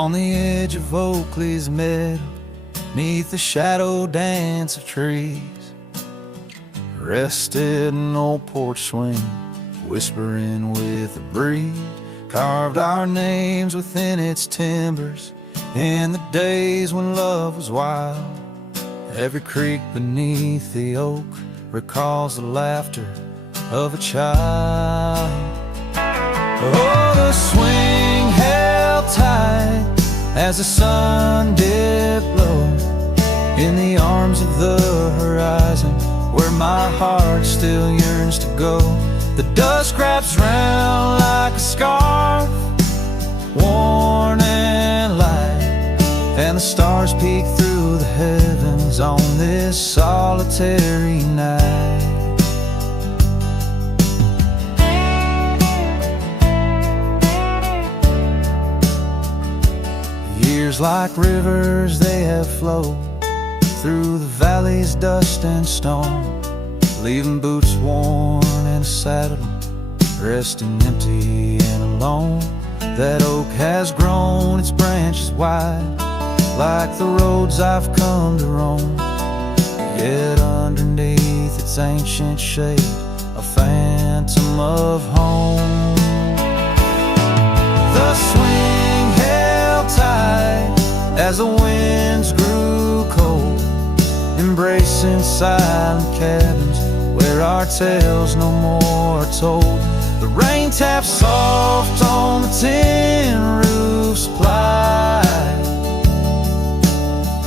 On the edge of Oakley's meadow, 'neath the shadow dance of trees, rested an old porch swing, whispering with the breeze. Carved our names within its timbers in the days when love was wild. Every creek beneath the oak recalls the laughter of a child. Oh, the swing held tight as the sun dipped low in the arms of the horizon, where my heart still yearns to go. The dust wraps round like a scarf, worn and light, and the stars peek through the heavens on this solitary night. Years like rivers they have flowed through the valley's dust and stone, leaving boots worn and saddled, resting empty and alone. That oak has grown its branches wide, like the roads I've come to roam. Yet underneath its ancient shade, a phantom of home. The swing held tight as the winds grew cold, embracing silent cabins where our tales no more are told. The rain taps soft on the tin roof's plight,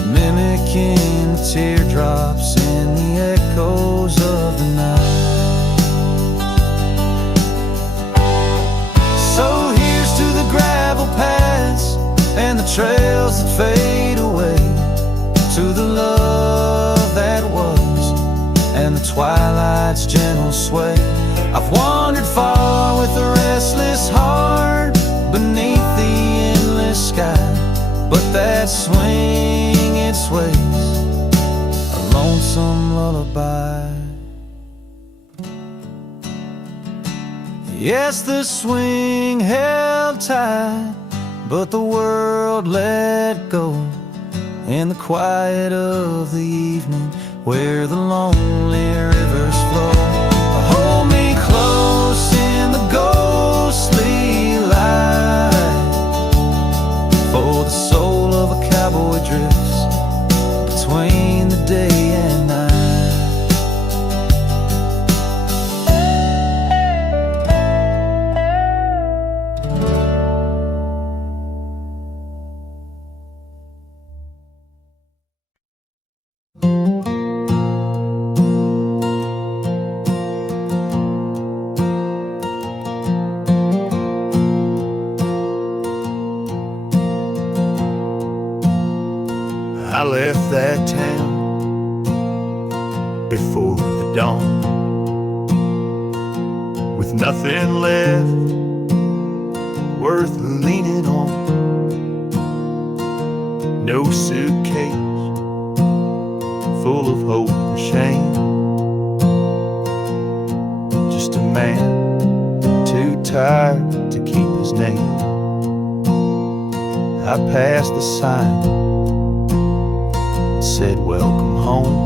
mimicking the teardrops in the echoes of the night. So here's to the gravel paths and the trails that fade away, to the love that was and the twilight's gentle sway. I've wandered far with a restless heart beneath the endless sky, but that swing it sways, a lonesome lullaby. Yes, the swing held tight, but the world let go in the quiet of the evening, where the lonely rivers flow. Hold me close in the ghostly light, for the soul of a cowboy drifts between the day and night. I left that town before the dawn, with nothing left worth leaning on. No suitcase full of hope and shame, just a man too tired to keep his name. I passed the sign, said welcome home,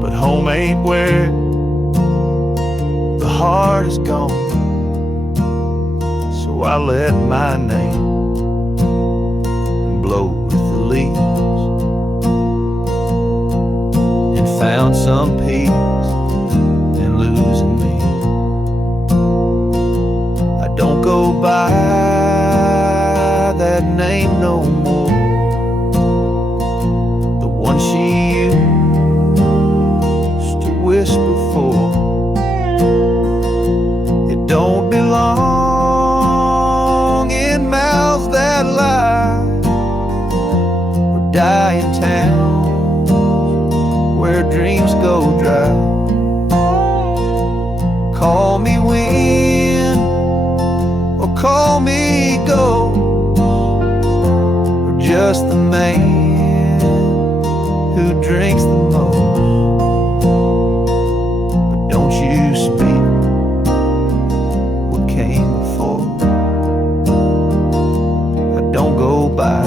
but home ain't where the heart is gone. So I let my name blow with the leaves and found some peace in losing me. I don't go by that name no more, she used to whisper for. It don't belong in mouths that lie, or dying towns where dreams go dry. Call me wind or call me ghost, or just the man who drinks the most. But don't you speak what came before. by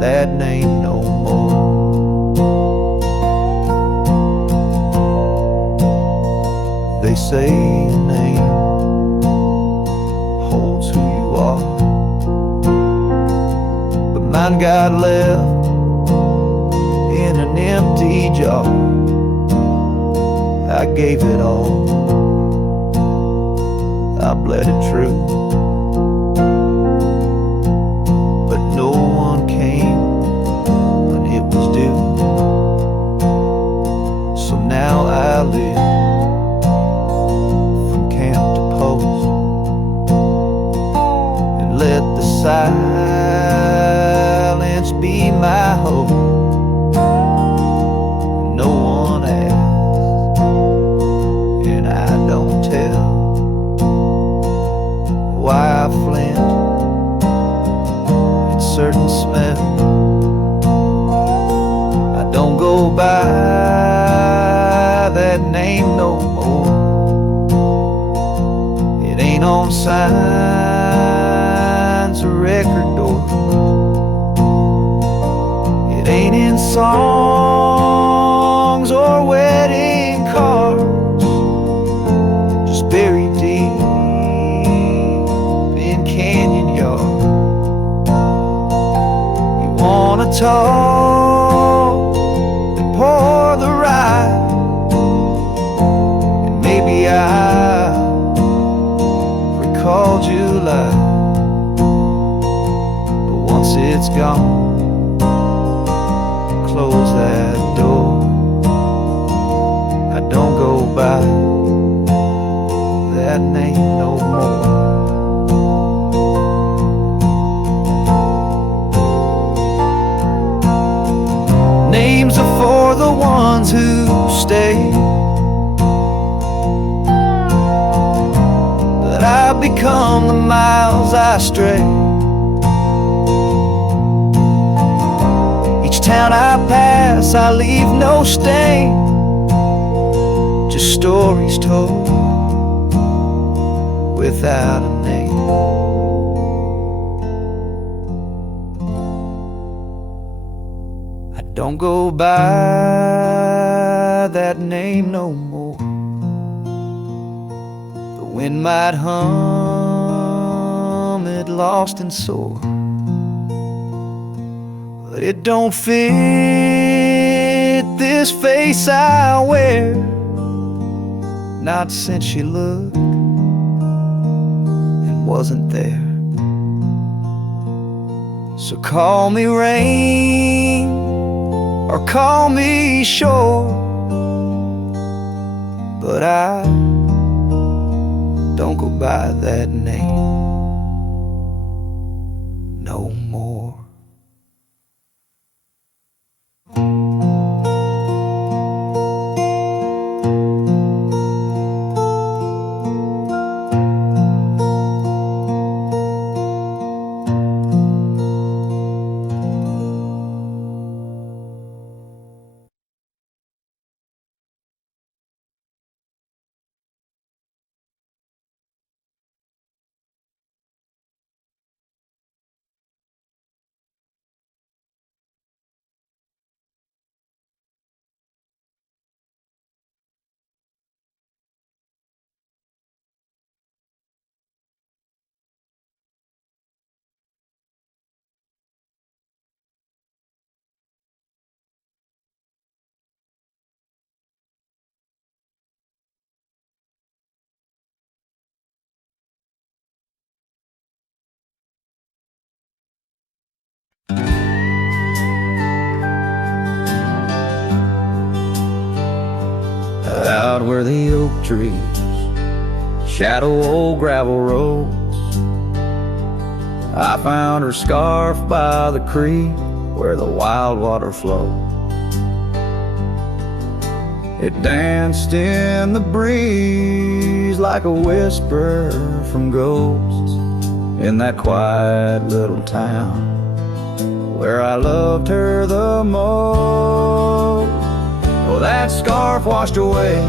that name no more. They say a name holds who you are, but mine got left in an empty jar. I gave it all, I bled it true, but no one came when it was due. So now I live from camp to post, and let the silence be my hope. No one asks, and I don't tell why I flint at certain smells. I don't go by that name no more. It ain't on signs or record doors. It ain't in songs or wedding cards, just buried deep in canyon yard. You wanna talk and pour the rye, and maybe I recall July, but once it's gone, close that door. I don't go by that name no more. Names are for the ones who stay, but I've become the miles I stray. Each town I pass, I leave no stain, just stories told without a name. I don't go by that name no more. The wind might hum it lost and sore, but it don't fit this face I wear, not since you looked and wasn't there. So call me rain or call me shore, but I don't go by that name no more. Out where the oak trees shadow old gravel roads, I found her scarf by the creek where the wild water flowed. It danced in the breeze like a whisper from ghosts in that quiet little town where I loved her the most. Oh, that scarf washed away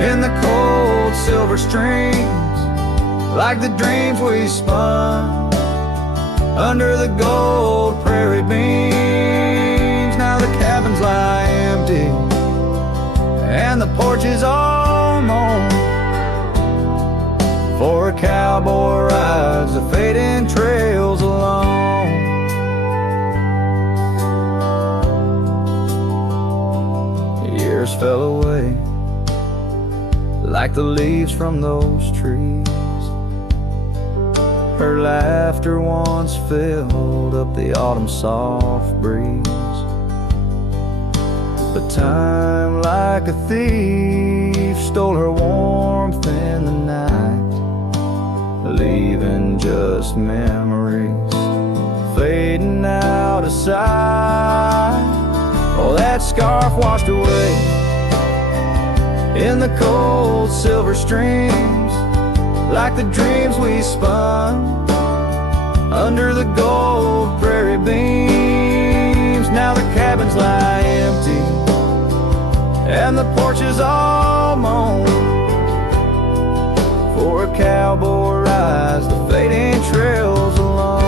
in the cold silver streams like the dreams we spun under the gold prairie beams. Now the cabins lie empty and the porch is all mown, for a cowboy rides the fading trails alone. Years fell away like the leaves from those trees. Her laughter once filled up the autumn soft breeze. But time, like a thief, stole her warmth in the night, leaving just memories fading out of sight. Oh, that scarf washed away in the cold silver streams, like the dreams we spun under the gold prairie beams. Now the cabins lie empty and the porch is all mown, for a cowboy rides the fading trails alone.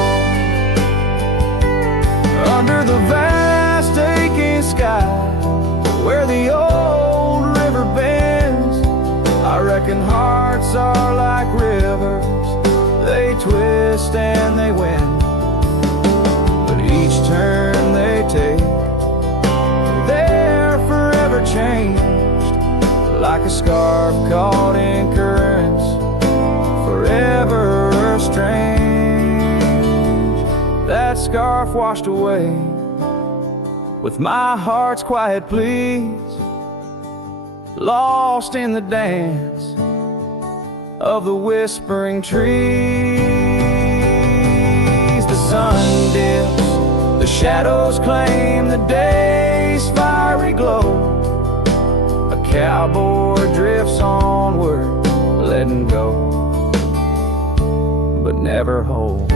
Under the vast aching sky where the old river bends, I reckon hearts are like rivers, they twist and they win. But each turn they take, they're forever changed, like a scarf caught in currents, forever strange. That scarf washed away with my heart's quiet pleas, lost in the dance of the whispering trees. The sun dips, the shadows claim the day's fiery glow. A cowboy drifts onward, letting go, but never hold.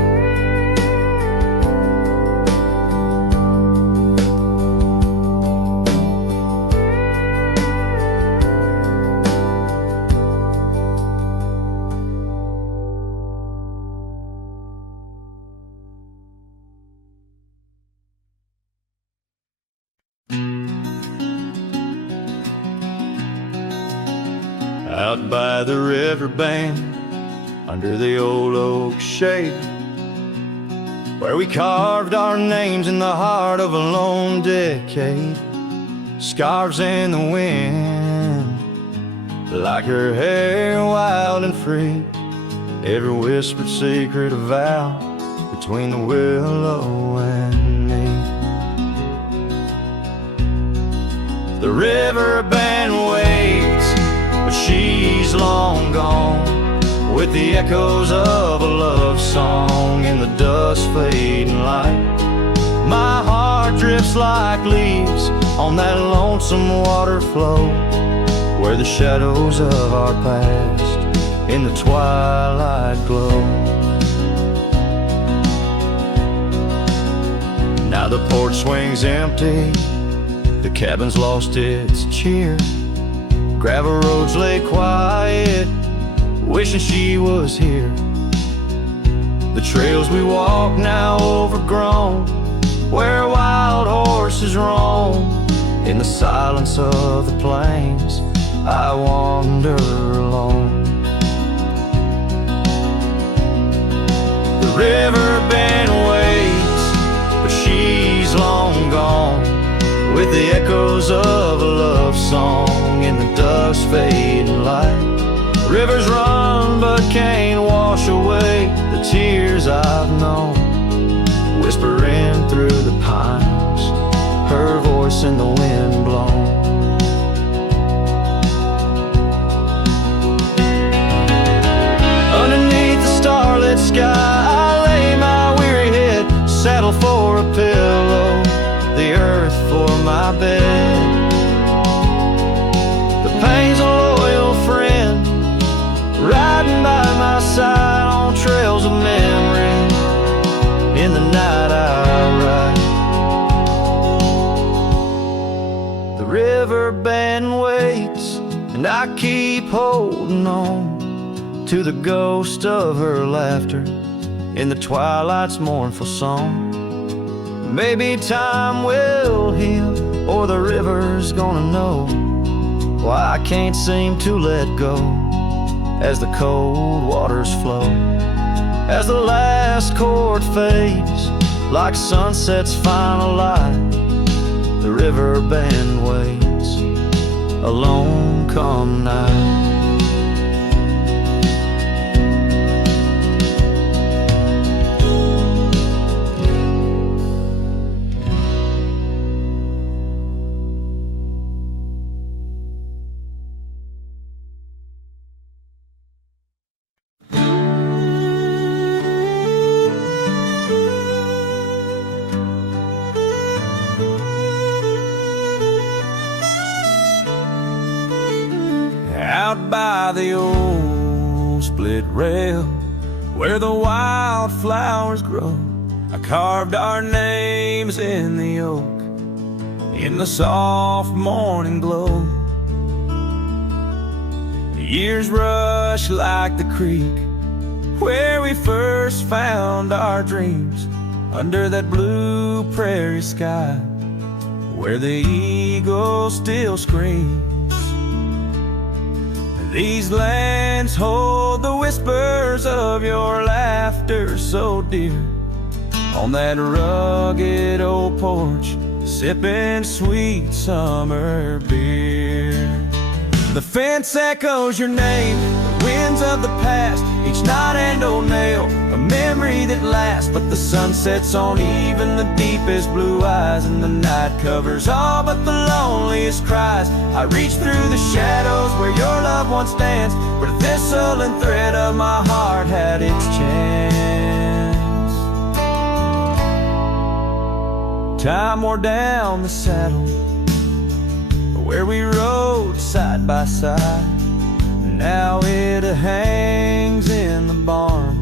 Out by the riverbank, under the old oak shade, where we carved our names in the heart of a lone decade. Scarves in the wind, like her hair wild and free, every whispered secret a vow between the willow and me. The riverband waits, but she's long gone, with the echoes of a love song in the dusk fading light. My heart drifts like leaves on that lonesome water flow, where the shadows of our past in the twilight glow. Now the porch swings empty, the cabin's lost its cheer. Gravel roads lay quiet, wishing she was here. The trails we walk now overgrown, where wild horses roam. In the silence of the plains, I wander alone. The riverband waits, but she's long gone, with the echoes of a love song in the dusk fading light. Rivers run but can't wash away the tears I've known, whispering through the pines, her voice in the wind blown. Underneath the starlit sky, I lay my weary head, saddle for a pillow, the earth for my bed. The pain's a loyal friend, riding by my side on trails of memory. In the night I ride. The riverband waits, and I keep holding on to the ghost of her laughter in the twilight's mournful song. Maybe time will heal, or the river's gonna know why I can't seem to let go as the cold waters flow. As the last chord fades, like sunset's final light, the river band waits, alone come night. Out by the old split rail, where the wildflowers grow, I carved our names in the oak, in the soft morning glow. The years rush like the creek, where we first found our dreams, under that blue prairie sky, where the eagle still screams. These lands hold the whispers of your laughter so dear, on that rugged old porch, sipping sweet summer beer. The fence echoes your name, the winds of the past, each knot and old nail, a memory that lasts. But the sun sets on even the deepest blue eyes, and the night covers all but the loneliest cries. I reach through the shadows where your loved one stands, where the thistle and thread of my heart had its chance. Time wore down the saddle, where we rode side by side. Now it hangs in the barn,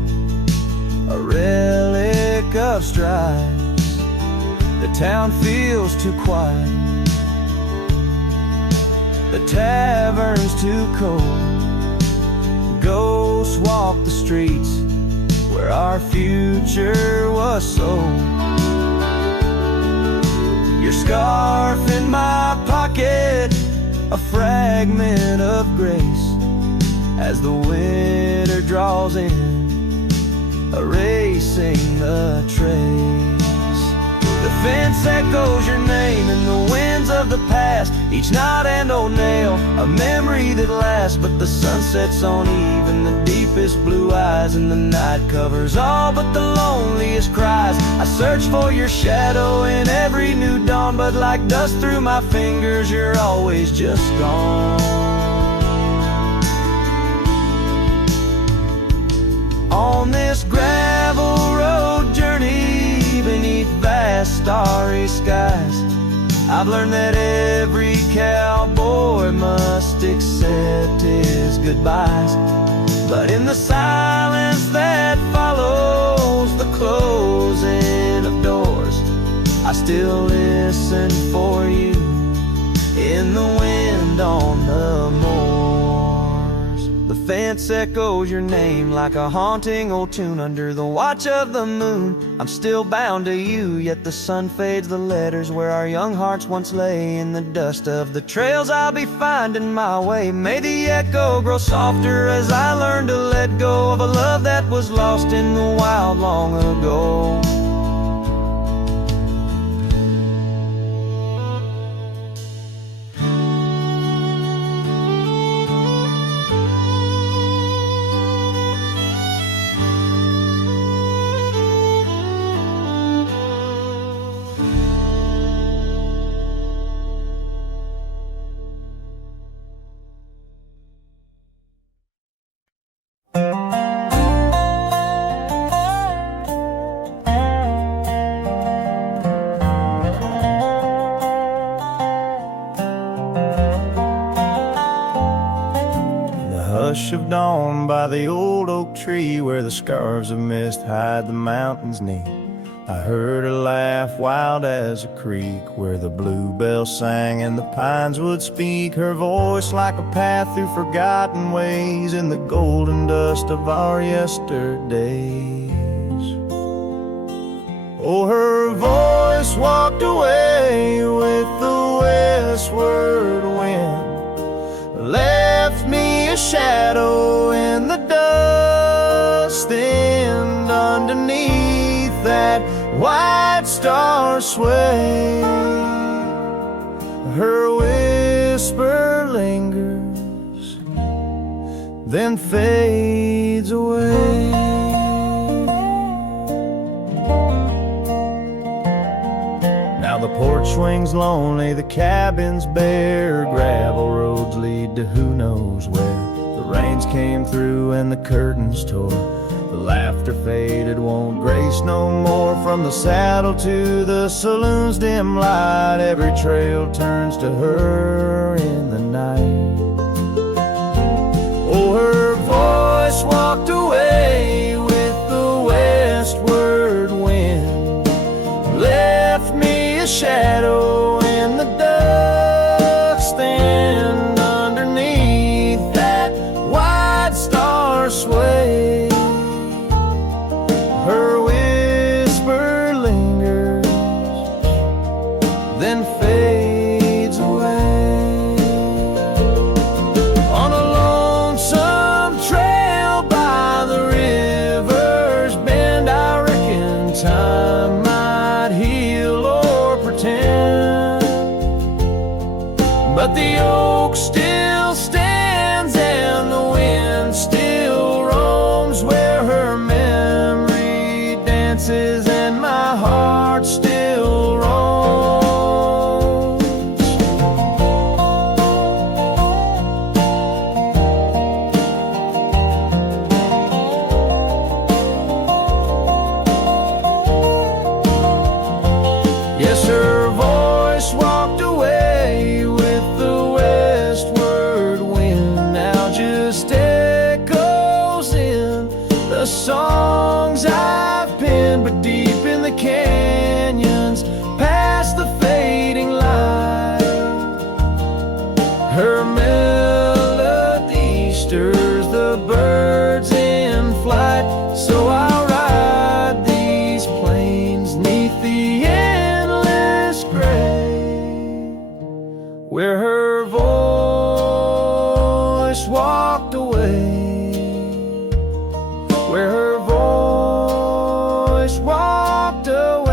a relic of strides. The town feels too quiet, the tavern's too cold. Ghosts walk the streets where our future was sold. Your scarf in my pocket, a fragment of grace, as the winter draws in, erasing the trace. The fence echoes your name in the winds of the past, each knot and old nail, a memory that lasts. But the sun sets on even the deepest blue eyes, and the night covers all but the loneliest cries. I search for your shadow in every new dawn, but like dust through my fingers, you're always just gone. On this gravel road journey beneath vast starry skies, I've learned that every cowboy must accept his goodbyes. But in the silence that follows the closing of doors, I still listen for you in the wind on the moors. The fence echoes your name like a haunting old tune under the watch of the moon. I'm still bound to you, yet the sun fades the letters where our young hearts once lay. In the dust of the trails I'll be finding my way. May the echo grow softer as I learn to let go of a love that was lost in the wild long ago. Hush of dawn by the old oak tree, where the scarves of mist hide the mountains neath. I heard her laugh wild as a creek, where the bluebell sang and the pines would speak. Her voice like a path through forgotten ways, in the golden dust of our yesterdays. Oh, her voice walked away with the westward wind, left me a shadow in the dust, and underneath that white star sway, her whisper lingers, then fades away. Now the porch swings lonely, the cabin's bare, gravel roads lead to who knows where. The rains came through and the curtains tore, the laughter faded, won't grace no more. From the saddle to the saloon's dim light, every trail turns to her in the night. Oh, her voice walked away with the westward wind, left me a shadow in the dust, and underneath that white star sway, her whisper lingers, then fades away. On a lonesome trail by the river's bend, I reckon time might heal or pretend, but the oak still stands and the wind still roams where her memory dances and my heart still roams. Yes, her voice walked away with the westward wind, now just echoes in the songs I've penned. But deep in the canyons, past the fading light, her melody stirs the birds in flight. So I'll ride these plains neath the endless gray, where her voice walked away, where her voice walked away.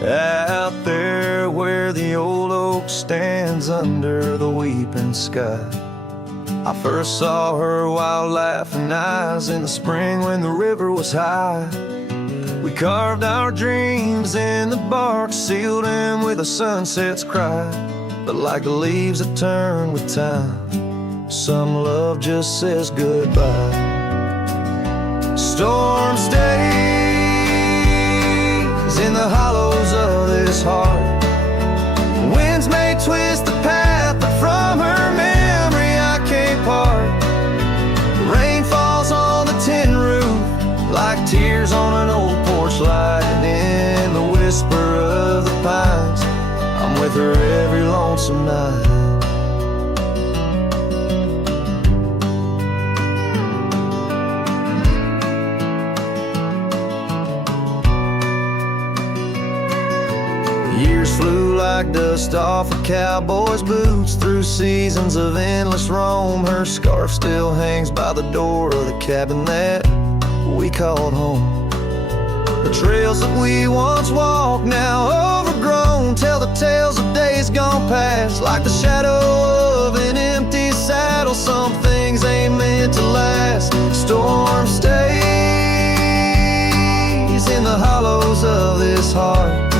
Out there where the old oak stands under the weeping sky, I first saw her wild laughing eyes in the spring when the river was high. We carved our dreams in the bark, sealed them with a sunset's cry. But like the leaves that turn with time, some love just says goodbye. Storms days in the hollows of this heart, winds may twist the path, but from her memory I can't part. Rain falls on the tin roof like tears on an old porch light, and in the whisper of the pines, I'm with her every lonesome night. Years flew like dust off a cowboy's boots through seasons of endless roam. Her scarf still hangs by the door of the cabin that we called home. The trails that we once walked, now overgrown, tell the tales of days gone past. Like the shadow of an empty saddle, some things ain't meant to last. Storm stays in the hollows of this heart,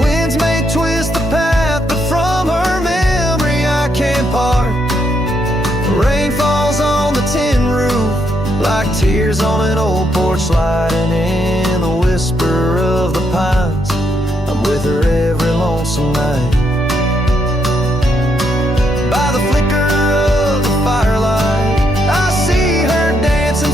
winds may twist the path, but from her memory I can't part. Rain falls on the tin roof like tears on an old porch light, and in the whisper of the pines, I'm with her every lonesome night. By the flicker of the firelight, I see her dancing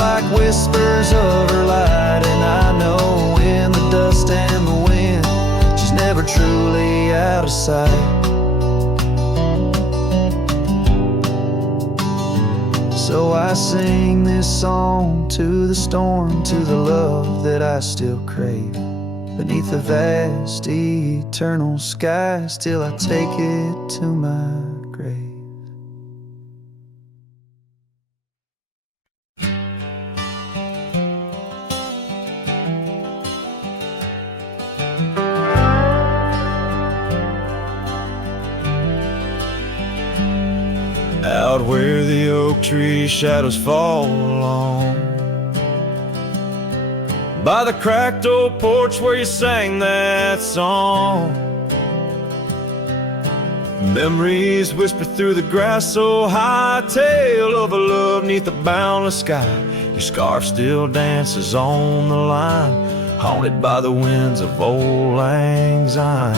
like whispers of her light. And I know in the dust and the wind, she's never truly out of sight. So I sing this song to the storm, to the love that I still crave. Beneath the vast eternal skies, till I take it to my grave. Out where the oak tree shadows fall along, by the cracked old porch where you sang that song, memories whisper through the grass so high, tale of a love neath the boundless sky. Your scarf still dances on the line, haunted by the winds of old lang syne.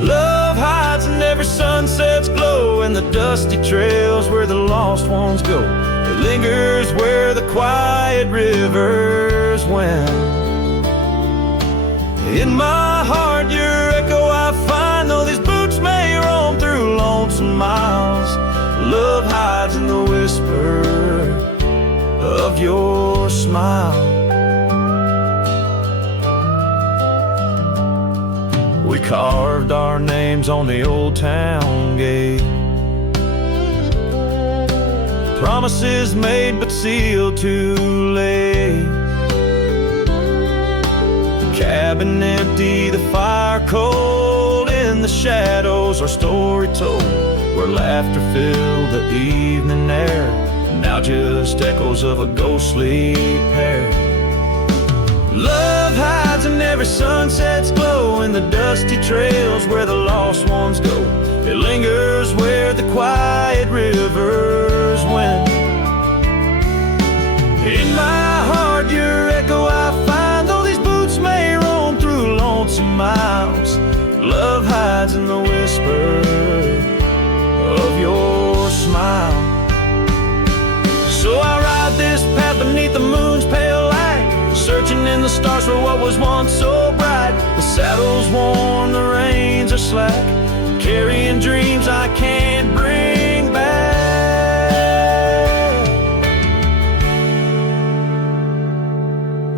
Love hides in every sunset's glow, and the dusty trails where the lost ones go. It lingers where the quiet rivers wend. In my heart your echo I find, though these boots may roam through lonesome miles. Love hides in the whisper of your smile. We carved our names on the old town gate, promises made but sealed too late. The cabin empty, the fire cold, in the shadows our story told, where laughter filled the evening air, now just echoes of a ghostly pair. Love hides in every sunset's glow, in the dusty trails where the lost ones go. It lingers where the quiet rivers wend. In my heart your echo I find, though these boots may roam through lonesome miles. Love hides in the whisper of your smile. So I ride this path beneath the moon's pale light, searching in the stars for what was once so bright. The saddle's worn, the reins are slack, carrying dreams I can't bring back.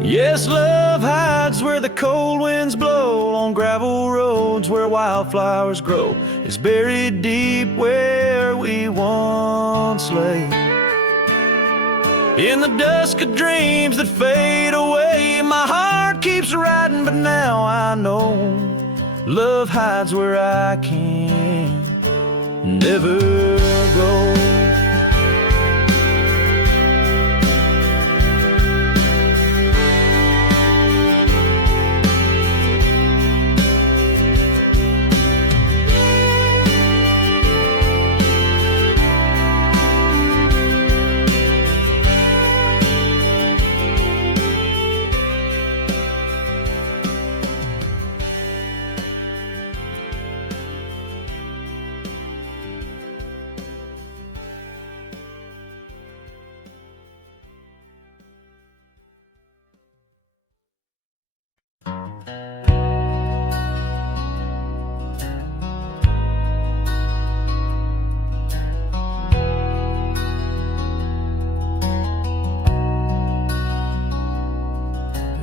Yes, love hides where the cold winds blow, on gravel roads where wildflowers grow. It's buried deep where we once lay, in the dusk of dreams that fade away. My heart keeps riding, but now I know love hides where I can never go.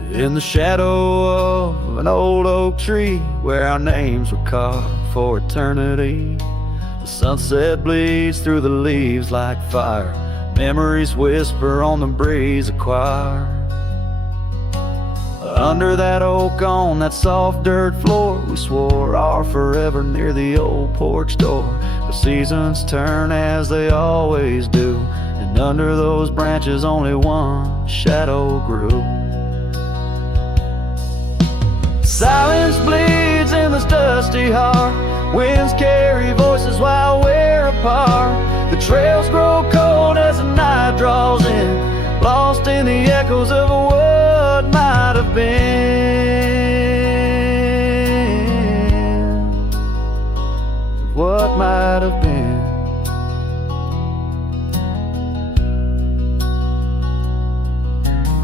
In the shadow of an old oak tree, where our names were carved for eternity, the sunset bleeds through the leaves like fire. Memories whisper on the breeze, a choir. Under that oak, on that soft dirt floor, we swore our forever near the old porch door. The seasons turn as they always do, and under those branches only one shadow grew. Silence bleeds in this dusty heart, winds carry voices while we're apart. The trails grow cold as the night draws in, lost in the echoes of what might have been. What might have been.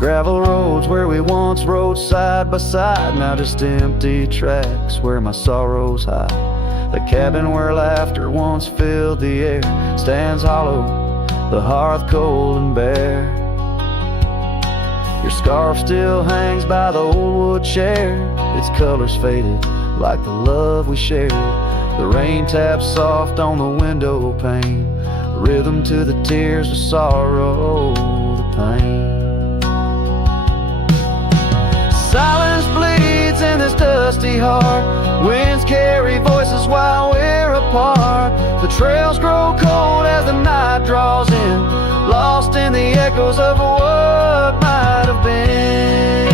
Gravel roads where we once rode side by side, now just empty tracks where my sorrows hide. The cabin where laughter once filled the air stands hollow, the hearth cold and bare. Your scarf still hangs by the old wood chair, its colors faded like the love we shared. The rain taps soft on the window pane, rhythm to the tears of sorrow, the pain. Silence bleeds in this dusty heart, winds carry voices while we're apart. The trails grow cold as the night draws in, lost in the echoes of what might have been.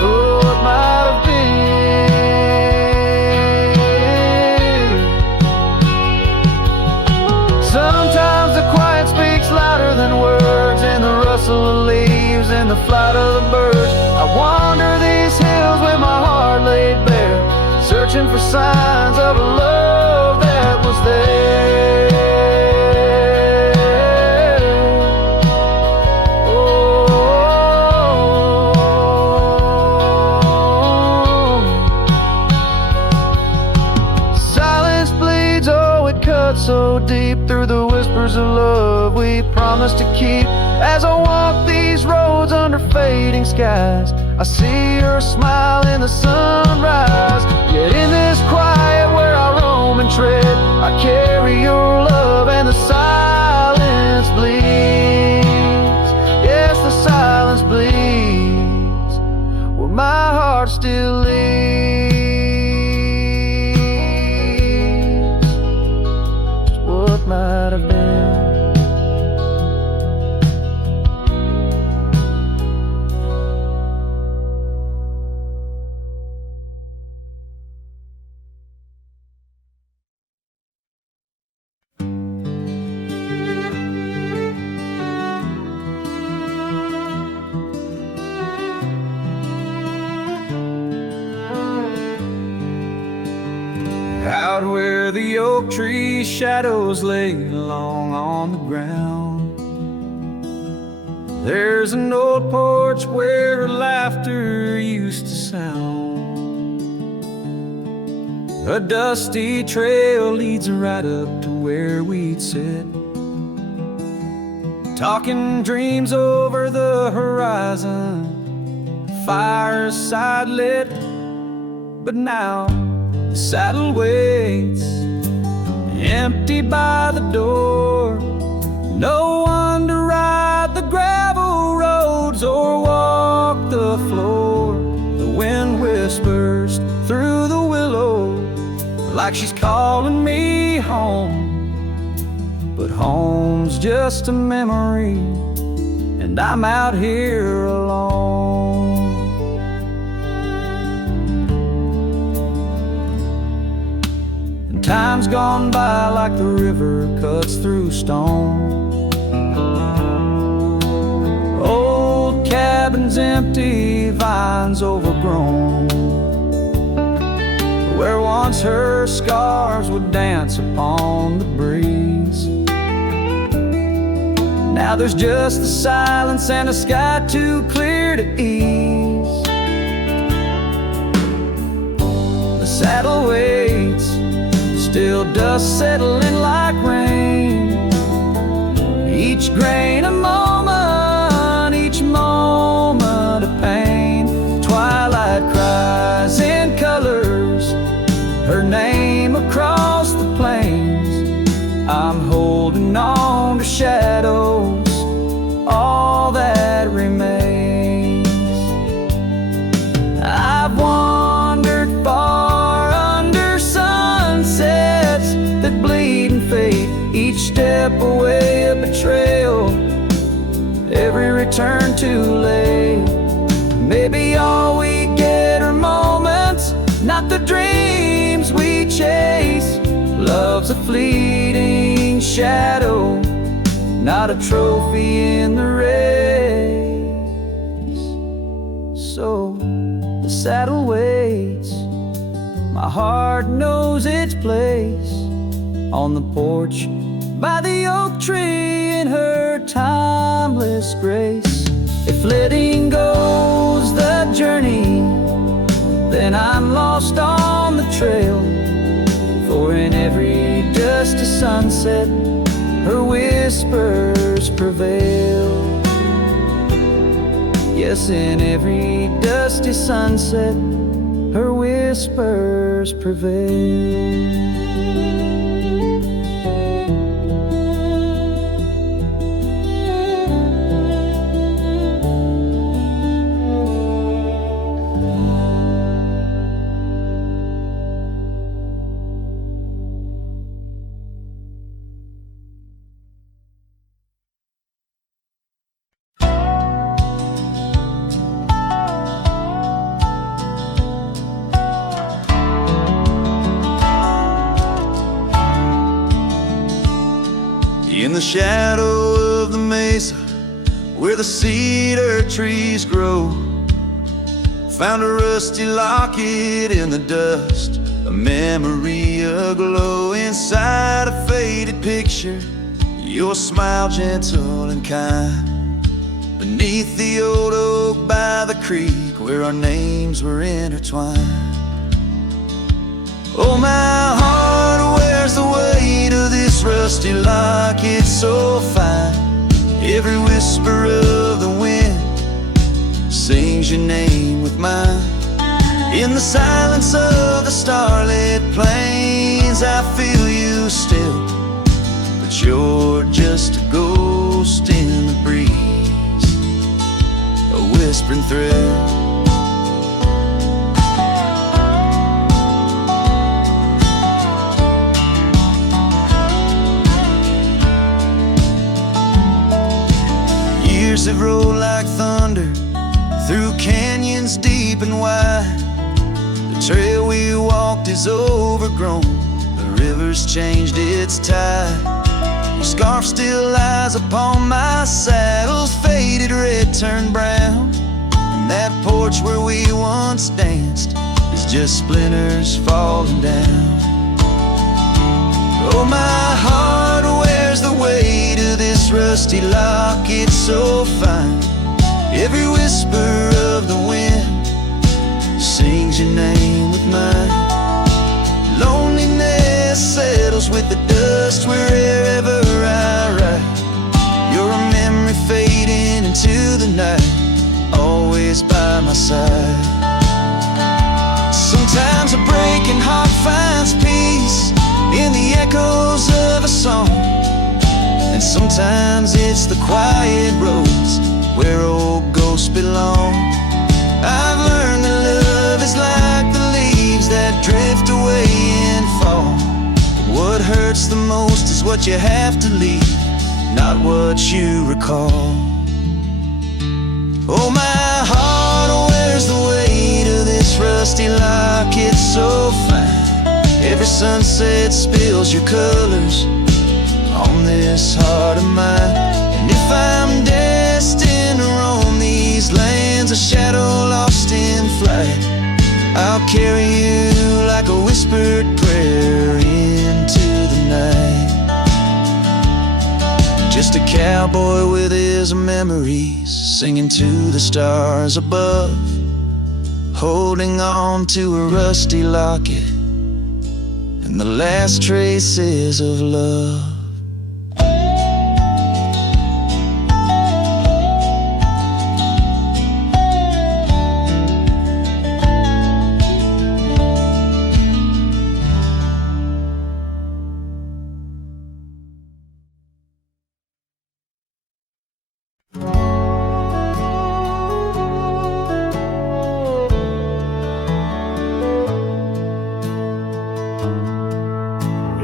What might have been. Sometimes the quiet speaks louder than words, in the rustle of leaves, in the flight of the birds. I wander these hills with my heart laid bare, searching for signs of a love that was there. Oh. Silence bleeds, oh, it cuts so deep through the whispers of love we promised to keep. As I walk these roads under fading skies, I see your smile in the sunrise. Yet in this quiet where I roam and tread, I carry your love and the silence bleeds. Yes, the silence bleeds where my heart still leaves. Just what might have been. Out where the oak tree shadows lay long on the ground, there's an old porch where laughter used to sound. A dusty trail leads right up to where we'd sit, talking dreams over the horizon, fireside lit. But now the saddle waits, empty by the door. No one to ride the gravel roads or walk the floor. The wind whispers through the willow like she's calling me home. But home's just a memory, and I'm out here alone. Time's gone by like the river cuts through stone. Old cabins empty, vines overgrown, where once her scars would dance upon the breeze. Now there's just the silence and a sky too clear to ease. The saddle waits, still dust settling like rain. Each grain a moment, each moment a pain. Twilight cries in colors, her name across the plains. I'm holding on to shadows, all that remains. I've wandered far under sunsets that bleed and fade, each step away a betrayal, every return too late. Maybe all we get are moments, not the dreams we chase. Love's a fleeting shadow, not a trophy in the race. So the saddle waits, my heart knows its place on the porch by the oak tree in her timeless grace. If letting go's the journey, then I'm lost on the trail. For in every dusty sunset, her whispers prevail. Yes, in every dusty sunset, her whispers prevail. In the shadow of the mesa, where the cedar trees grow, found a rusty locket in the dust, a memory aglow. Inside a faded picture, your smile gentle and kind, beneath the old oak by the creek, where our names were intertwined. Oh, my heart, where's the weight of this rusty locket so fine? Every whisper of the wind sings your name with mine. In the silence of the starlit plains, I feel you still, but you're just a ghost in the breeze, a whispering thrill. Years have rolled like thunder through canyons deep and wide. The trail we walked is overgrown, the river's changed its tide. Your scarf still lies upon my saddle's faded red turned brown, and that porch where we once danced is just splinters falling down. Oh, my heart, where's the weight of this rusty locket so fine? Every whisper of the wind sings your name with mine. Loneliness settles with the dust wherever I ride. You're a memory fading into the night, always by my side. Sometimes a breaking heart finds peace in the echoes of a song, and sometimes it's the quiet roads where old ghosts belong. I've learned that love is like the leaves that drift away in fall. What hurts the most is what you have to leave, not what you recall. Oh, my heart, where's the weight of this rusty locket so fine? Every sunset spills your colors on this heart of mine. And if I'm destined to roam these lands, a shadow lost in flight, I'll carry you like a whispered prayer into the night. Just a cowboy with his memories, singing to the stars above, holding on to a rusty locket and the last traces of love.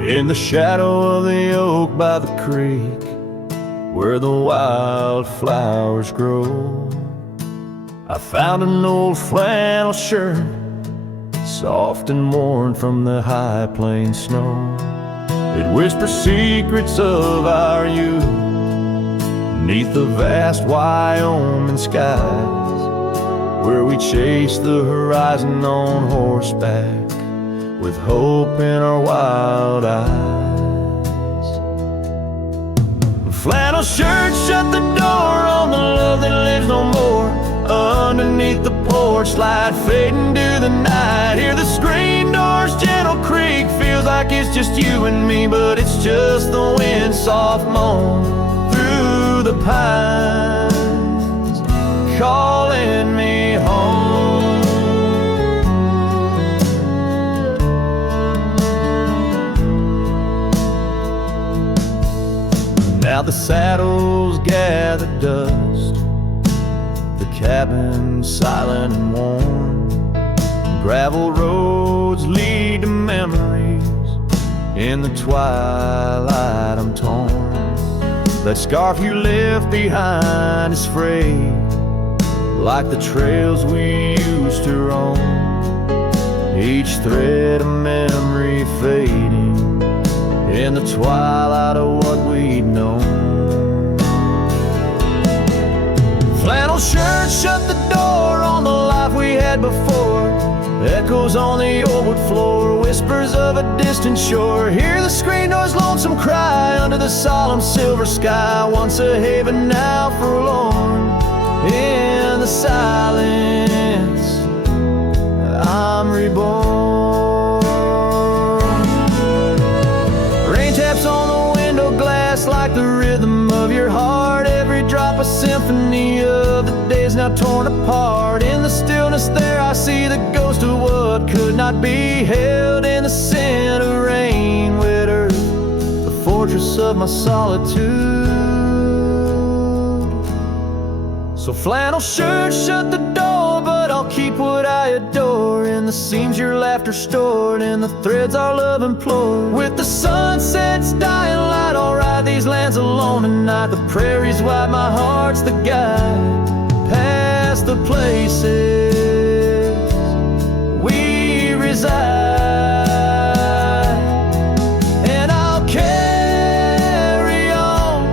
In the shadow of the oak by the creek, where the wildflowers grow, I found an old flannel shirt, soft and worn from the high plains snow. It whispers secrets of our youth, 'neath the vast Wyoming skies, where we chased the horizon on horseback, with hope in our wild eyes. Flannel shirt, shut the door on the love that lives no more. Underneath the porch, slide fading to the night. Hear the screen doors, gentle creak. Feels like it's just you and me, but it's just the wind soft moan through the pines, calling me home. Now the saddles gather dust, the cabin silent and warm. Gravel roads lead to memories. In the twilight I'm torn. That scarf you left behind is frayed, like the trails we used to roam. Each thread a memory fading in the twilight of what we'd known. Flannel shirt, shut the door on the life we had before. Echoes on the old wood floor, whispers of a distant shore. Hear the screen door's lonesome cry under the solemn silver sky. Once a haven, now forlorn. In the silence, I'm reborn. Rain taps on the window glass like the rhythm of your heart. Every drop a symphony of the days now torn apart. In the stillness there I see the ghost of what could not be held. In the scent of rain, wet earth, the fortress of my solitude. So flannel shirt, shut the door, but I'll keep what I adore. In the seams your laughter stored, in the threads our love implored. With the sunset's dying light, I'll ride these lands alone tonight. The prairie's wide, my heart's the guide, past the places we reside. And I'll carry on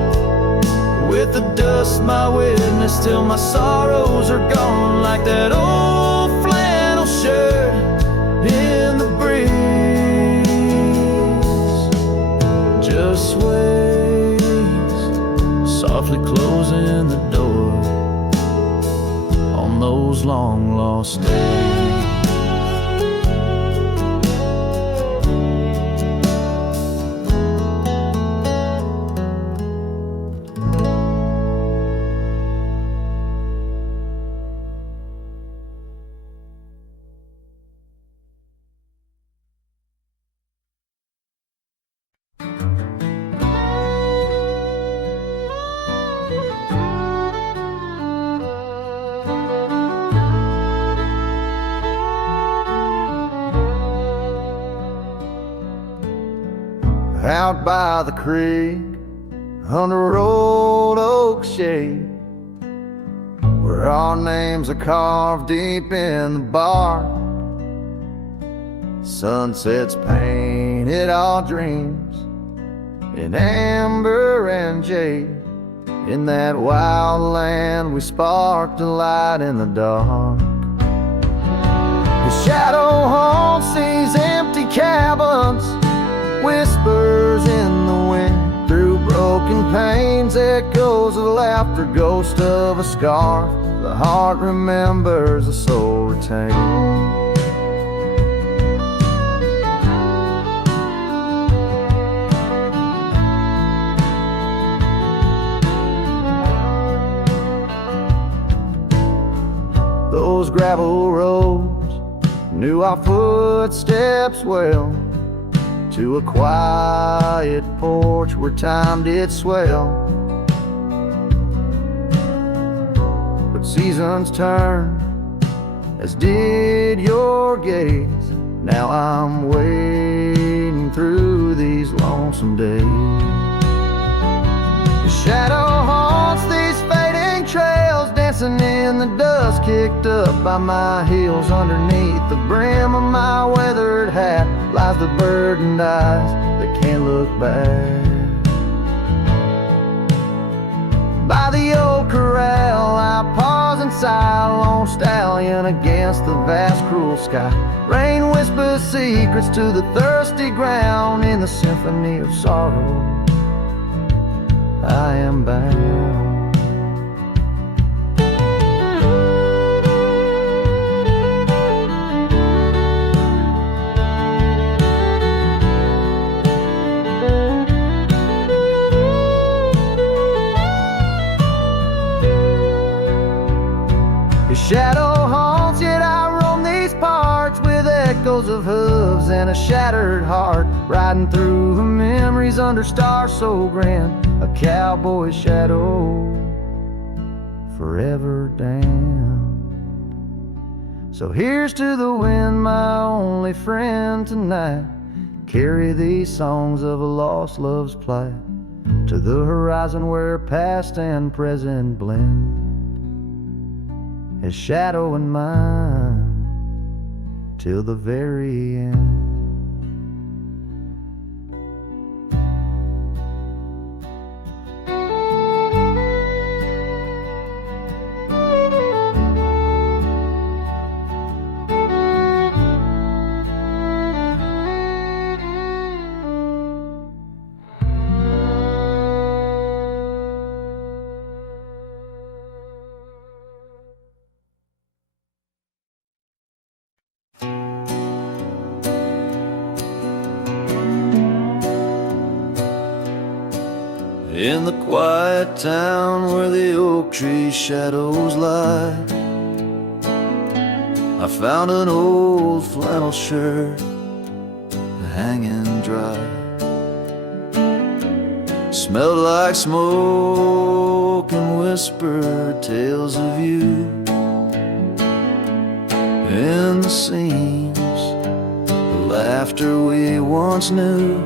with the dust my witness till my sorrows are gone. Like that old flannel shirt in the breeze, just sways, softly closing the door on those long lost days. Out by the creek, under old oak shade, where our names are carved deep in the bark. Sunsets painted our dreams in amber and jade. In that wild land we sparked a light in the dark. The shadow haunts these empty cabins, whispers in the wind. Through broken panes, echoes of laughter, ghost of a scarf. The heart remembers, the soul retains. Those gravel roads knew our footsteps well, to a quiet porch where time did swell. But seasons turn, as did your gaze. Now I'm wading through these lonesome days. The shadow haunts these fading trails, dancing in the dust kicked up by my heels. Underneath the brim of my weathered hat lies the burdened eyes that can't look back. By the old corral I pause and sigh, a lone stallion against the vast cruel sky. Rain whispers secrets to the thirsty ground. In the symphony of sorrow I am am bound. His shadow haunts, yet I roam these parts with echoes of hooves and a shattered heart, riding through the memories under stars so grand, a cowboy's shadow forever damned. So here's to the wind, my only friend tonight. Carry these songs of a lost love's plight to the horizon where past and present blend, his shadow and mine till the very end. In the quiet town where the oak tree shadows lie, I found an old flannel shirt hanging dry. Smelled like smoke and whispered tales of you. In the seams, the laughter we once knew,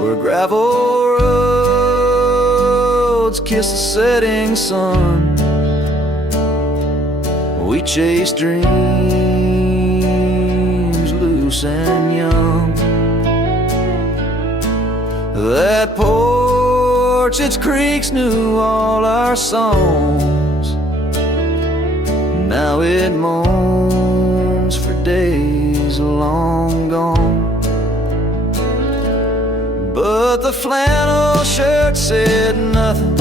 where gravel roads kiss the setting sun, we chase dreams loose and young. That porch, its creaks knew all our songs. Now it moans for days long gone. But the flannel shirt said nothing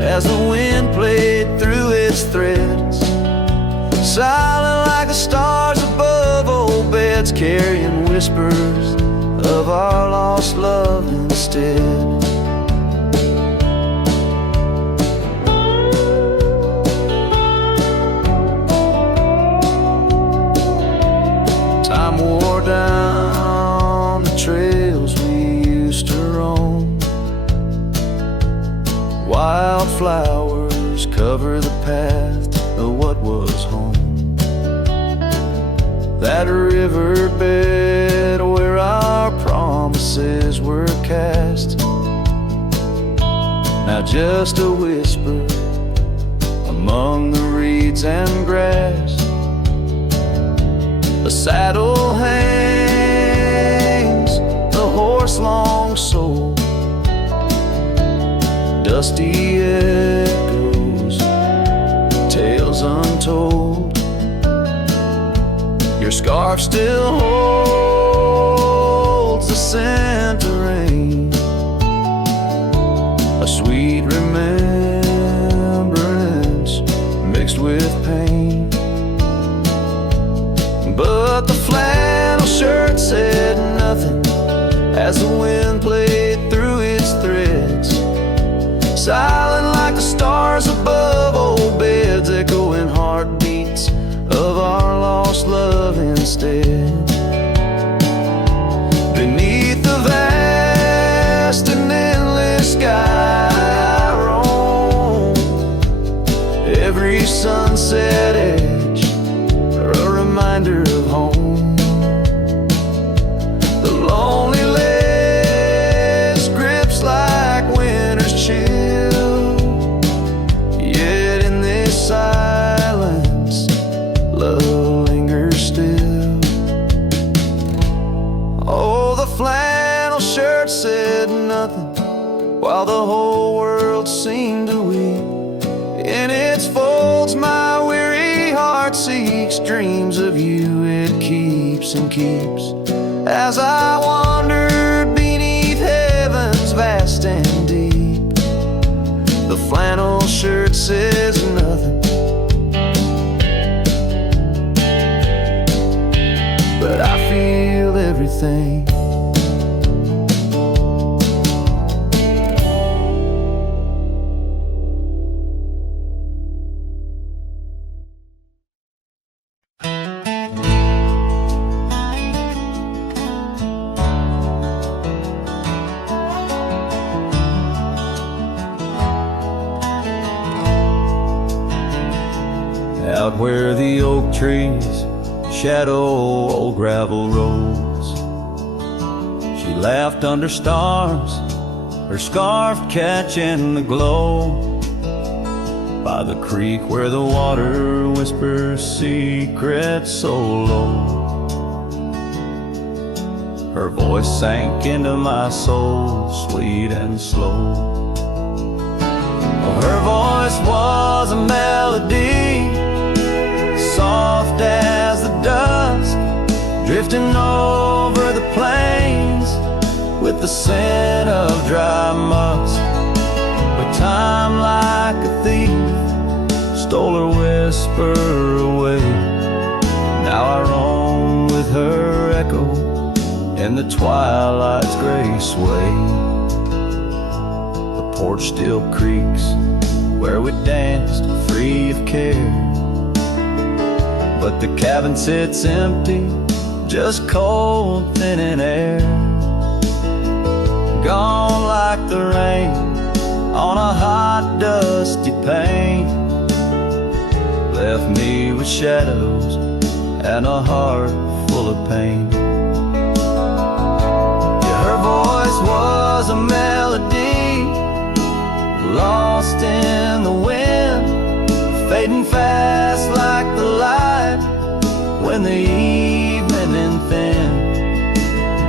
as the wind played through its threads, silent like the stars above old beds, carrying whispers of our lost love instead. Time wore down the trails we used to roam. Wildflowers cover the path to what was home. That riverbed where our promises were cast, now just a whisper among the reeds and grass. The saddle hangs, the horse long sold, dusty echoes, tales untold. Your scarf still holds the scent of rain, a sweet remembrance mixed with pain. But the flannel shirt said nothing as the wind played through its threads, silent like the stars above old beds, echoing heartbeats of our lost love instead. Beneath the vast and endless sky I roam, every sunset edge a reminder of home. The loneliness grips like winter's chill, yet in this silence love lingers still. Oh, the flannel shirt said nothing while the whole world seemed to weep. In its folds my weary heart seeks dreams of you. It keeps and keeps as I wandered beneath heaven's vast and deep. everything. Out where the oak trees shadow old gravel roads, she laughed under stars, her scarf catching the glow. By the creek where the water whispers secrets so low, her voice sank into my soul, sweet and slow. Her voice was a melody, soft as the dusk, drifting over the plains with the scent of dry musk. But time, like a thief, stole her whisper away. Now I roam with her echo in the twilight's gray sway. The porch still creaks where we danced free of care, but the cabin sits empty, just cold, thinning air. Gone like the rain on a hot, dusty pane, left me with shadows and a heart full of pain. Yeah, her voice was a melody, lost in the wind, fading fast like the light when the evening thin.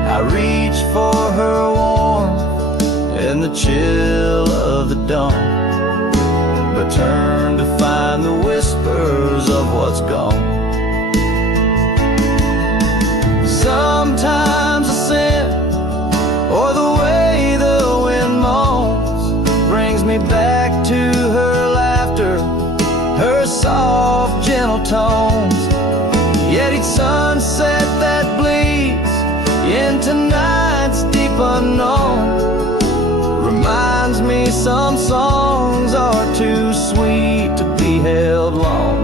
I reached for her warmth in the chill of the dawn, but turned to find the whispers of what's gone. Sometimes the scent or the way the wind moans brings me back to her laughter, her soft, gentle tones. Yet each sunset that bleeds into night's deep unknown reminds me some songs are too sweet to be held long.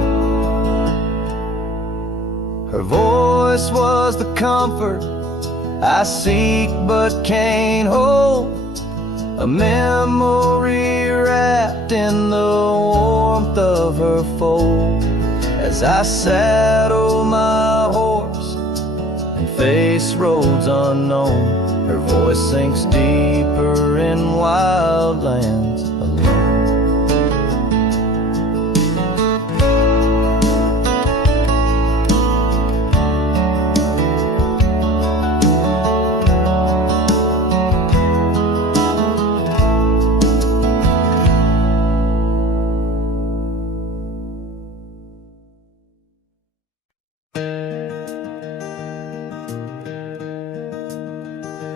Her voice was the comfort I seek but can't hold, a memory wrapped in the warmth of her fold. As I saddle my horse and face roads unknown, her voice sinks deeper in wild lands alone.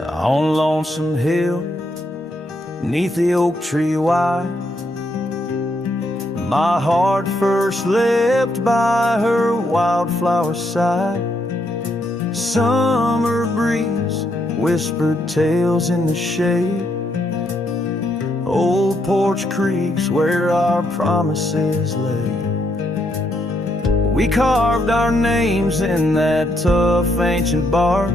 On Lonesome Hill, neath the oak tree wide, my heart first leapt by her wildflower side. Summer breeze whispered tales in the shade, old porch creeks where our promises lay. We carved our names in that tough ancient bark,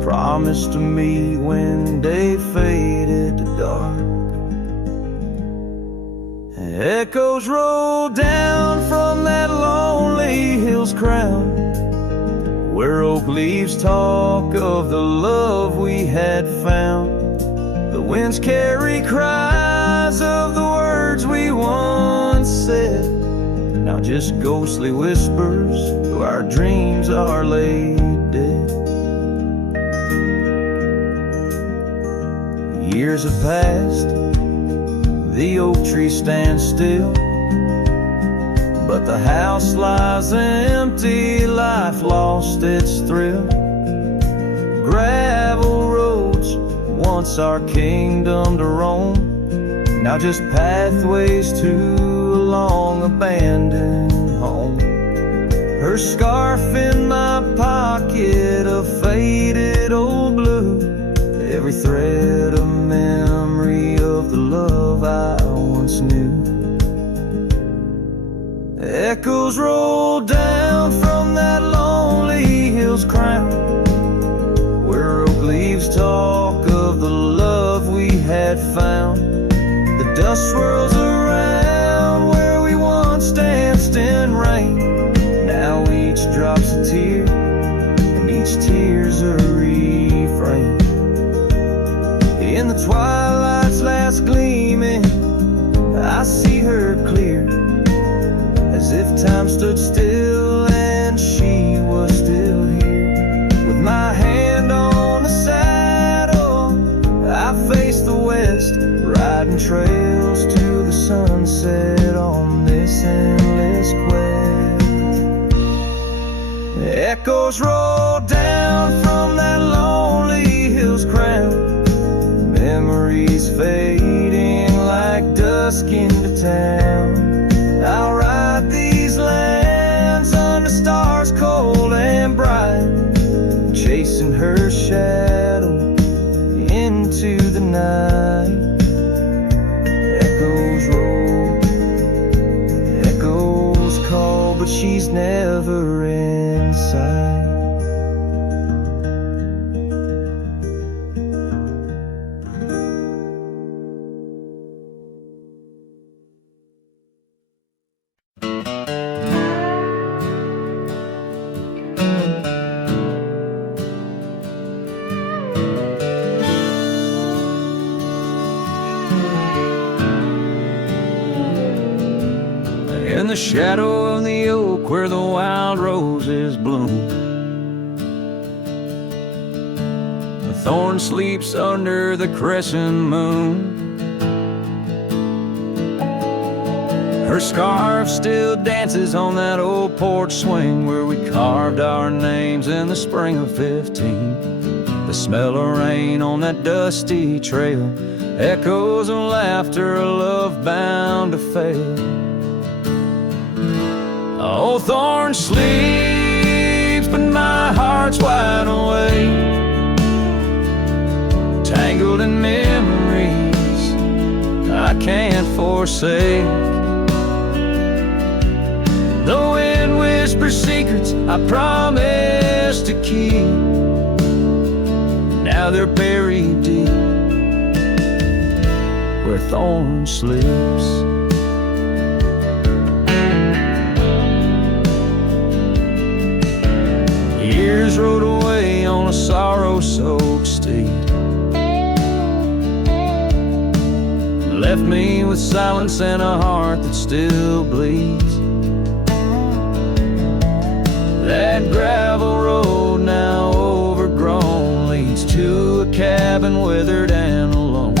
promised to meet when day faded to dark. Echoes roll down from that lonely hill's crown, where oak leaves talk of the love we had found. The winds carry cries of the words we once said, now just ghostly whispers though our dreams are laid dead. Years have passed, the oak tree stands still, but the house lies empty, life lost its thrill. Gravel roads, once our kingdom to roam, now just pathways to a long abandoned home. Her scarf in my pocket, a face every thread a memory of the love I once knew. Echoes roll down from that lonely hill's crown, where oak leaves talk of the love we had found. The dust swirls around where we once danced in rain. Now each drop's a tear, and each tear's a refrain. In the twilight's last gleaming, I see her clear, as if time stood still and she was still here. With my hand on the saddle, I face the west, riding trails to the sunset on this endless quest. Echoes roll down from that lonely hill's crown, memories fading like dusk into town. I'll ride these lands under stars cold and bright, chasing her shadow into the night. Echoes roll, echoes call, but she's never in sight. In the shadow of the oak where the wild roses bloom, the thorn sleeps under the crescent moon. Her scarf still dances on that old porch swing where we carved our names in the spring of 15. The smell of rain on that dusty trail, echoes of laughter, a love bound to fail. Old thorn sleeps, but my heart's wide awake, tangled in memories I can't forsake. The wind whispers secrets I promised to keep, now they're buried deep where thorn sleeps. Years rode away on a sorrow-soaked steed, left me with silence and a heart that still bleeds. That gravel road, now overgrown, leads to a cabin weathered and alone.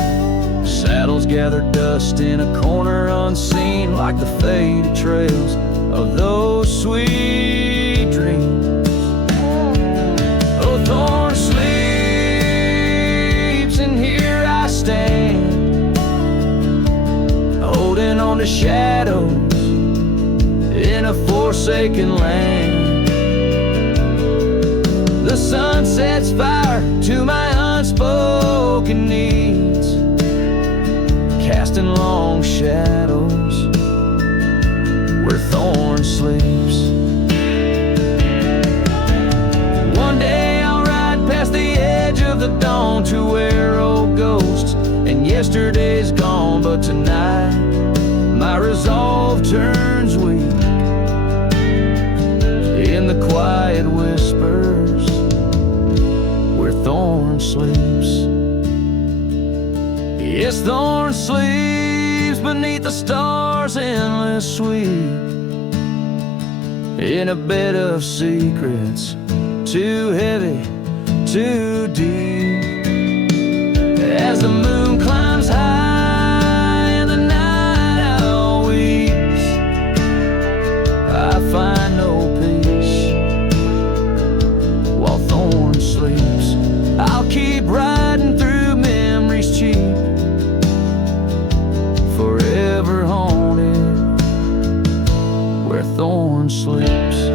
Saddles gather dust in a corner unseen, like the faded trails of those sweet dreams. Thorn sleeps, and here I stand, holding on to shadows in a forsaken land. The sun sets fire to my unspoken needs, casting long shadows where thorn sleeps. One day past the edge of the dawn to where old ghosts and yesterday's gone, but tonight my resolve turns weak in the quiet whispers where thorn sleeps. Yes, thorn sleeps beneath the stars' endless sweep, in a bed of secrets too heavy, too deep. As the moon climbs high and the night owl weeps, I find no peace while thorn sleeps. I'll keep riding through memories cheap, forever haunted where thorn sleeps.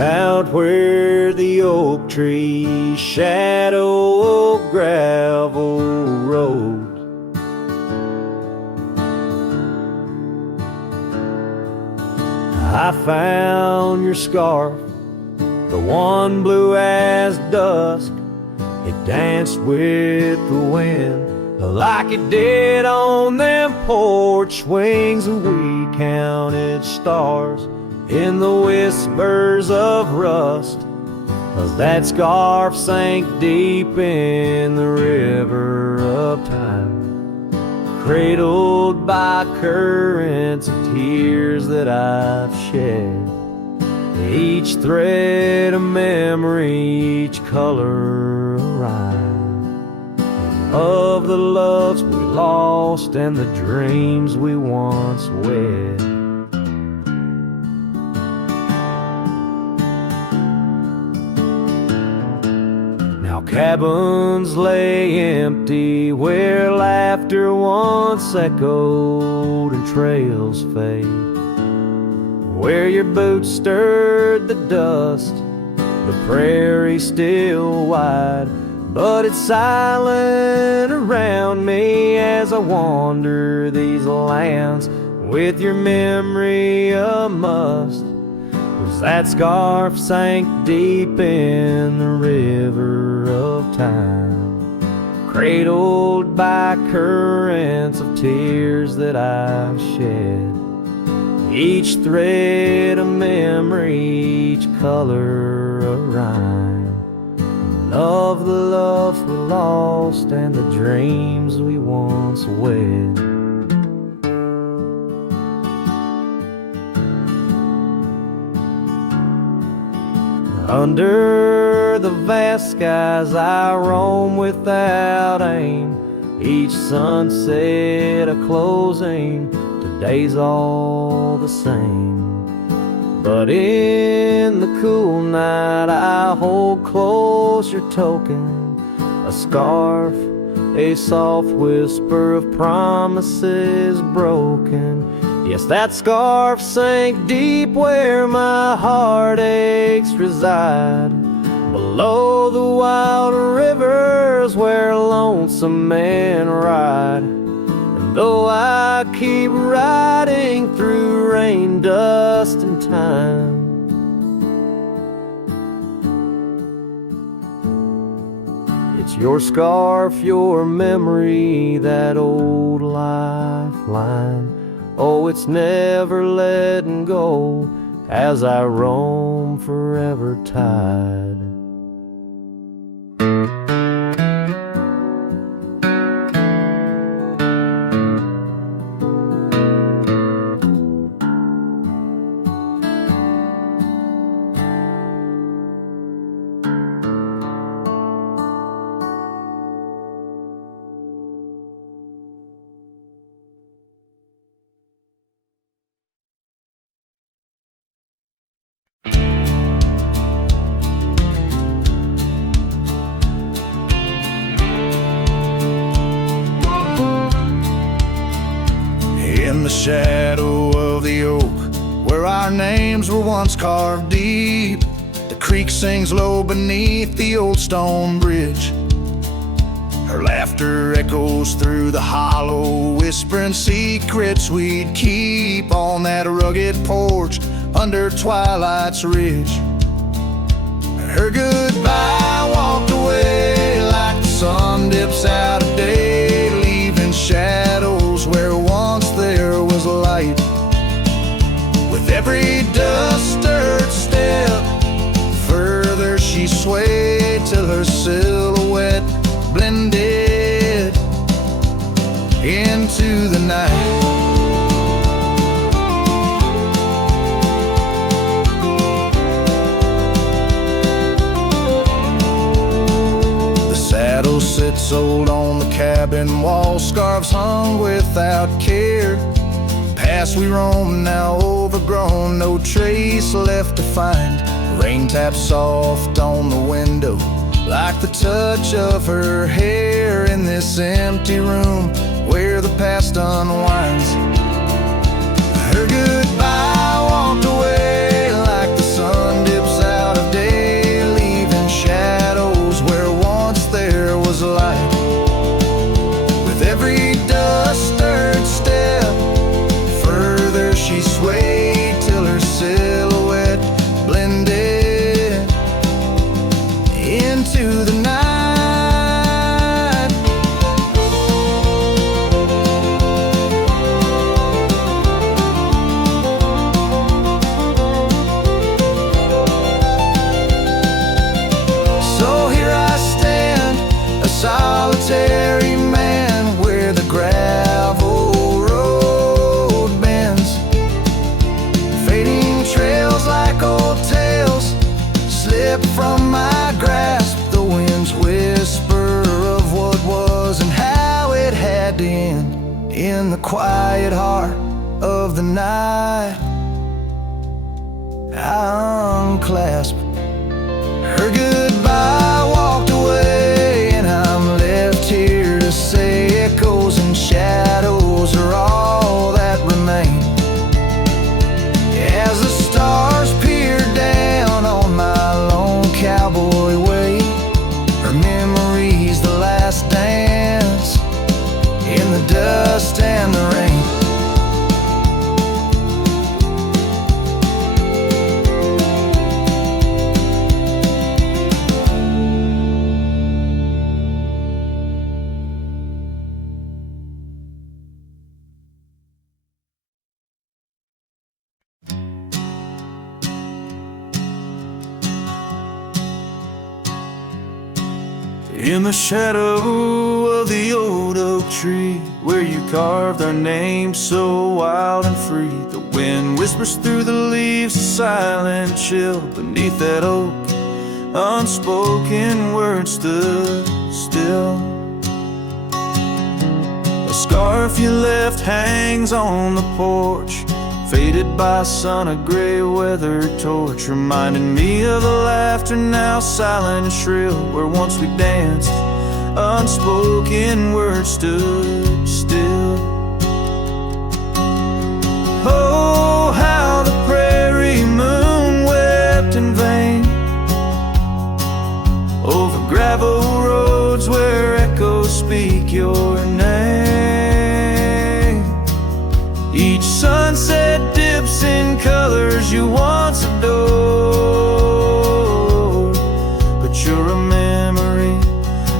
Out where the oak trees shadow a gravel road, I found your scarf, the one blue as dusk. It danced with the wind like it did on them porch swings, and we counted stars in the whispers of rust, 'cause that scarf sank deep in the river of time, cradled by currents of tears that I've shed. Each thread a memory, each color a rhyme, of the loves we lost and the dreams we once wed. Now cabins lay empty where laughter once echoed and trails fade, where your boots stirred the dust, the prairie still wide, but it's silent around me as I wander these lands with your memory a must. 'Cause that scarf sank deep in the river of time, cradled by currents of tears that I've shed. Each thread a memory, each color a rhyme, of the loves we lost and the dreams we once wed. Under the vast skies I roam without aim, each sunset a closing, today's all the same. But in the cool night I hold close your token, a scarf, a soft whisper of promises broken. Yes, that scarf sank deep where my heartaches reside, below the wild rivers where lonesome men ride. And though I keep riding through rain, dust, and time, it's your scarf, your memory, that old lifeline. Oh, it's never letting go as I roam forever tied. In the shadow of the oak, where our names were once carved deep, the creek sings low beneath the old stone bridge. Her laughter echoes through the hollow, whispering secrets we'd keep on that rugged porch under twilight's ridge. Her goodbye walked away like the sun dips out of day, leaving shadows where once there was light. With every dust-stirred step, further she swayed till her silhouette blended into the night. Saddle sits old on the cabin wall, scarves hung without care. Past we roam, now overgrown, no trace left to find. Rain taps soft on the window, like the touch of her hair in this empty room where the past unwinds. Her goodbye walked away like the sun dips from my grasp, the wind's whisper of what was and how it had to end. In the quiet heart of the night, I unclasped her goodbye, walked away, and I'm left here to say echoes and shadows are all that remain. As the stars peer down on my lone cowboy way, her memory's the last dance in the dust and the rain. In the shadow of the old oak tree, where you carved our names so wild and free, the wind whispers through the leaves, a silent chill beneath that oak. Unspoken words stood still. A scarf you left hangs on the porch, faded by sun, a gray weather torch, reminding me of the laughter now silent and shrill, where once we danced, unspoken words stood still. Oh, how the prairie moon wept in vain over gravel roads where echoes speak your name. Each sunset dips in colors you once adored, but you're a memory,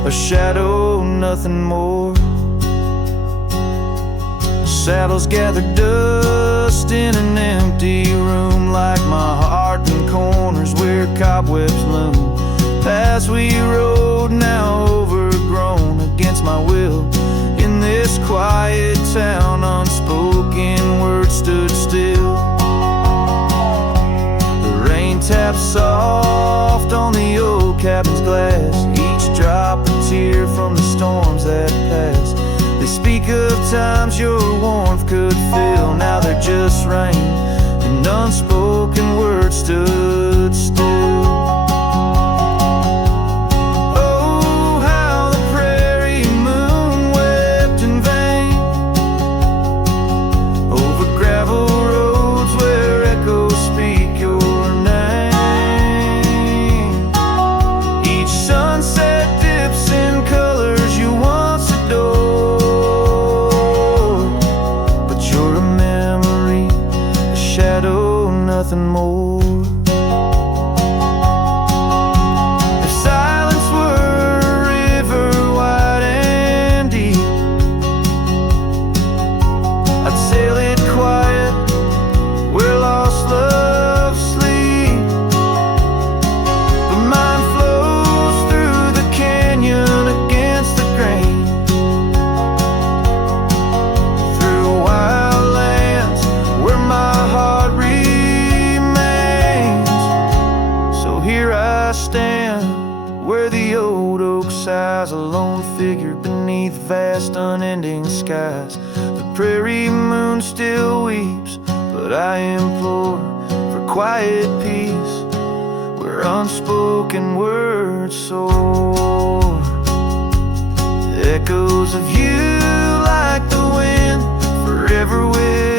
a shadow, nothing more. Saddles gather dust in an empty room, like my heart in corners where cobwebs loom. Paths we rode, now overgrown against my will. In this quiet town, unspoken words stood still. The rain taps soft on the old cabin's glass, each drop a tear from the storms that pass. They speak of times your warmth could fill, now they're just rain, and unspoken words stood still. Nothing more. If silence were a river wide and deep, I'd sail it quiet where lost love sleep. But mine flows through the canyon against the grain, through wild lands where my heart here I stand, where the old oak sighs, a lone figure beneath vast unending skies. The prairie moon still weeps, but I implore for quiet peace, where unspoken words soar. The echoes of you like the wind, forever with